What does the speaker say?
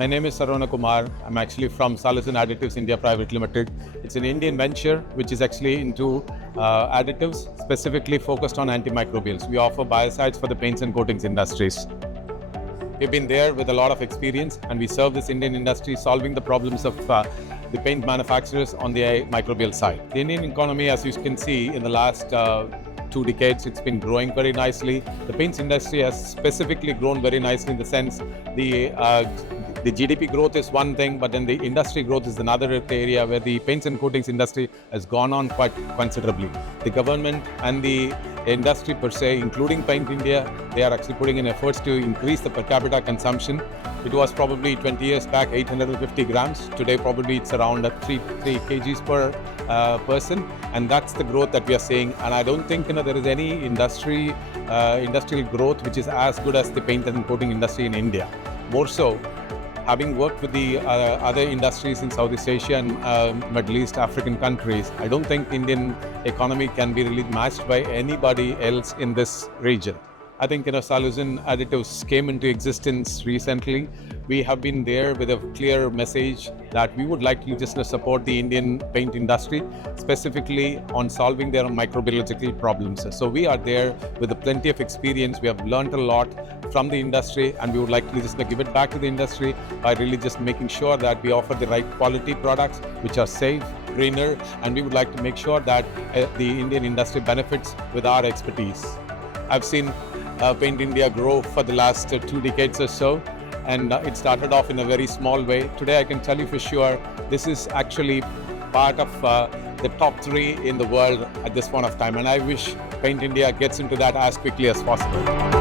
My name is Saravana Kumar. I'm actually from Saluszen Additives India Private Limited. It's an Indian venture which is actually into additives, specifically focused on antimicrobials. We offer biocides for the paints and coatings industries. We've been there with a lot of experience, and we serve this Indian industry solving the problems of the paint manufacturers on the microbial side. The Indian economy, as you can see, in the last 2 decades, it's been growing very nicely. The paints industry has specifically grown very nicely in the sense the GDP growth is one thing, but then the industry growth is another area where the paints and coatings industry has gone on quite considerably. The government and the industry per se, including Paint India, they are actually putting in efforts to increase the per capita consumption. It was probably 20 years back 850 grams. Today probably it's around 3 kgs per person, and that's the growth that we are seeing. And I don't think there is any industrial growth which is as good as the paint and coating industry in India. More so, having worked with the other industries in Southeast Asia and Middle East African countries, I don't think Indian economy can be really matched by anybody else in this region. I think Saluszen Additives came into existence recently. We have been there with a clear message that we would like to just support the Indian paint industry, specifically on solving their microbiological problems. So we are there with plenty of experience. We have learned a lot from the industry, and we would like to just give it back to the industry by really just making sure that we offer the right quality products which are safe, greener, and we would like to make sure that the Indian industry benefits with our expertise. I've seen Paint India grow for the last 2 decades or so, and it started off in a very small way. Today I can tell you for sure this is actually part of the top 3 in the world at this point of time, and I wish Paint India gets into that as quickly as possible.